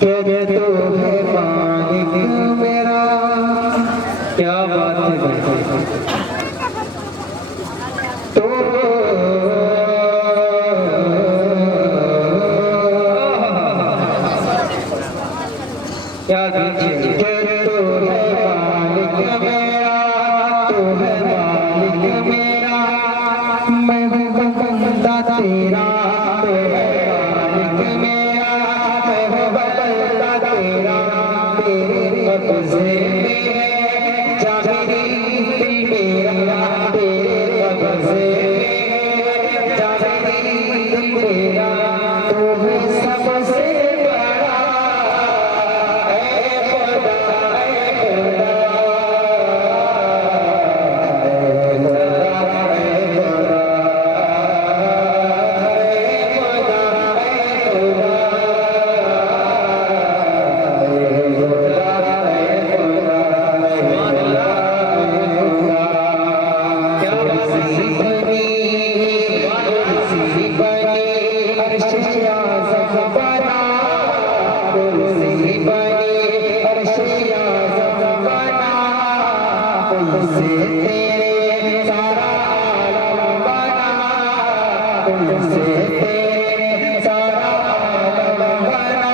तेरे तो है मालिक मेरा। क्या बात है भाई। तो क्या दीजिए। तेरे तो है मालिक मेरा, तो है मालिक मेरा, मैं हूँ बंदा तेरा। तो है मालिक मेरा, मैं हूँ बंदा तेरा। तेरे कब्ज़े में है जामिनी दिल मेरा, तेरे कब्ज़े में है जामिनी दिल मेरा। तू है सबसे बड़ा, ऐ खुदा, ऐ खुदा, ऐ खुदा, ऐ खुदा, तेरे सारा आलम बना, तुमसे तेरे सारा आलम बना।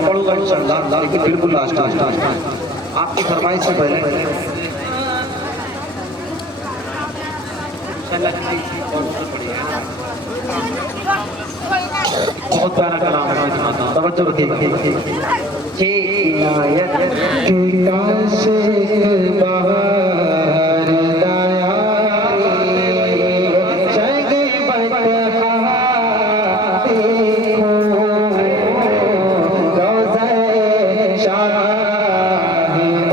पढ़ूंगा इंशाल्लाह, लेकिन बिल्कुल लास्ट आपकी फरमाइश से पहले बहुत प्यारा कलाम है, तवज्जो रखिए। इनायत की काश बहार लाया जग बदहा देखो रोज़े शाही ओ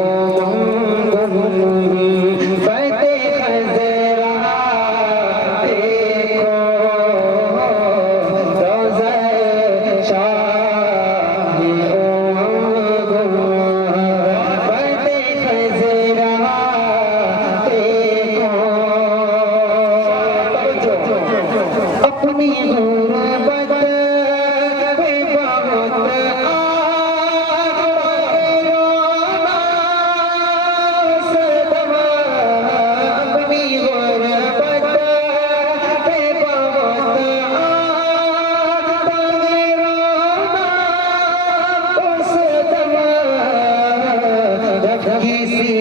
फते खज़रा देखो रोज़े शाही अपनी गुरबत पे बहुत सदमा, अपनी गुरबत पे बहुत सदमा, जब किसी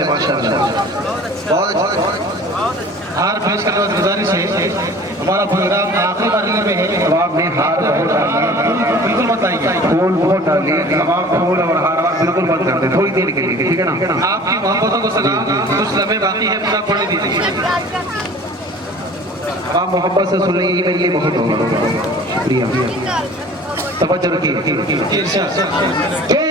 अच्छे माशाल्लाह, बहुत अच्छे। हार पेश करने की गुजारिश है। हमारा प्रोग्राम आखिरी मरहले में है। अब आपने हार बहुत डाली, बिल्कुल मत आइए, फूल बहुत डाली, अब आप फूल और हार बिल्कुल मत कर दे थोड़ी देर के लिए, ठीक है ना। आपकी मोहब्बतों को सलाम, कुछ लम्हे बाकी है, पूरा पढ़ दीजिए। अब आप मोहब्बत से सुन लीजिए, ये मेरे लिए बहुत होगा। शुक्रिया, तवज्जो रखिए। इरशाद। जय